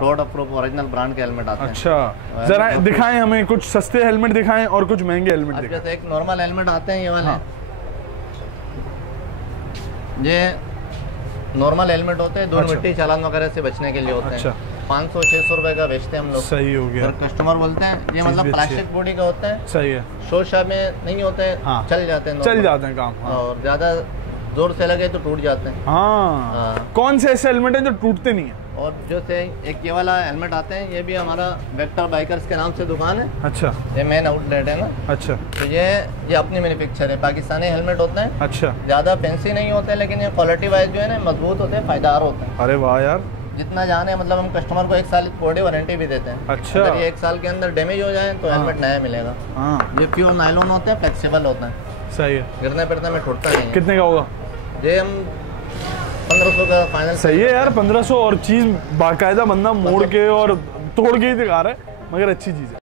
Road approve original brand के helmet आते हैं। अच्छा, जरा दिखाएं हमें, कुछ सस्ते हेलमेट दिखाएं और कुछ महंगे हेलमेट दिखाएं। जैसे एक नॉर्मल हेलमेट आते हैं ये वाले, हाँ। ये नॉर्मल हेलमेट होते हैं, धूल मिट्टी चालान वगैरह से बचने के लिए होते हैं। 500-600 रुपए का बेचते हैं हम लोग। सही हो गया। कस्टमर बोलते हैं ये मतलब प्लास्टिक बॉडी का होता है। सही है। शोशा में नहीं होते, हाँ। चल जाते हैं, चल जाते हैं काम। हाँ। और ज्यादा जोर से लगे तो टूट जाते हैं। हाँ। कौन से ऐसे हेलमेट हैं जो टूटते नहीं है? और जो से एक ये वाला हेलमेट आते हैं, ये भी हमारा वेक्टर बाइकर्स के नाम से दुकान है। अच्छा। ये मेन आउटलेट है ना। अच्छा। तो ये अपनी मैन्युफैक्चर है, पाकिस्तानी हेलमेट होते हैं। अच्छा। ज्यादा फैंसी नहीं होते, लेकिन ये क्वालिटी वाइज जो है ना मजबूत होते हैं, पायदार होते हैं। अरे वाह यार। जितना जाने मतलब हम कस्टमर को 1 साल बॉडी वारंटी भी देते हैं। अच्छा। अगर ये 1 साल के अंदर डैमेज हो जाए तो हेलमेट नया मिलेगा। हाँ। ये प्योर नायलॉन होते हैं, फ्लेक्सिबल होते हैं। सही है। गिरने फिरने में टूटता नहीं है। कितने का होगा ये हम 1500 का फाइनल। सही है यार, 1500। और चीज बाकायदा बंदा मोड़ के और तोड़ के ही दिखा रहा है, मगर अच्छी चीज है।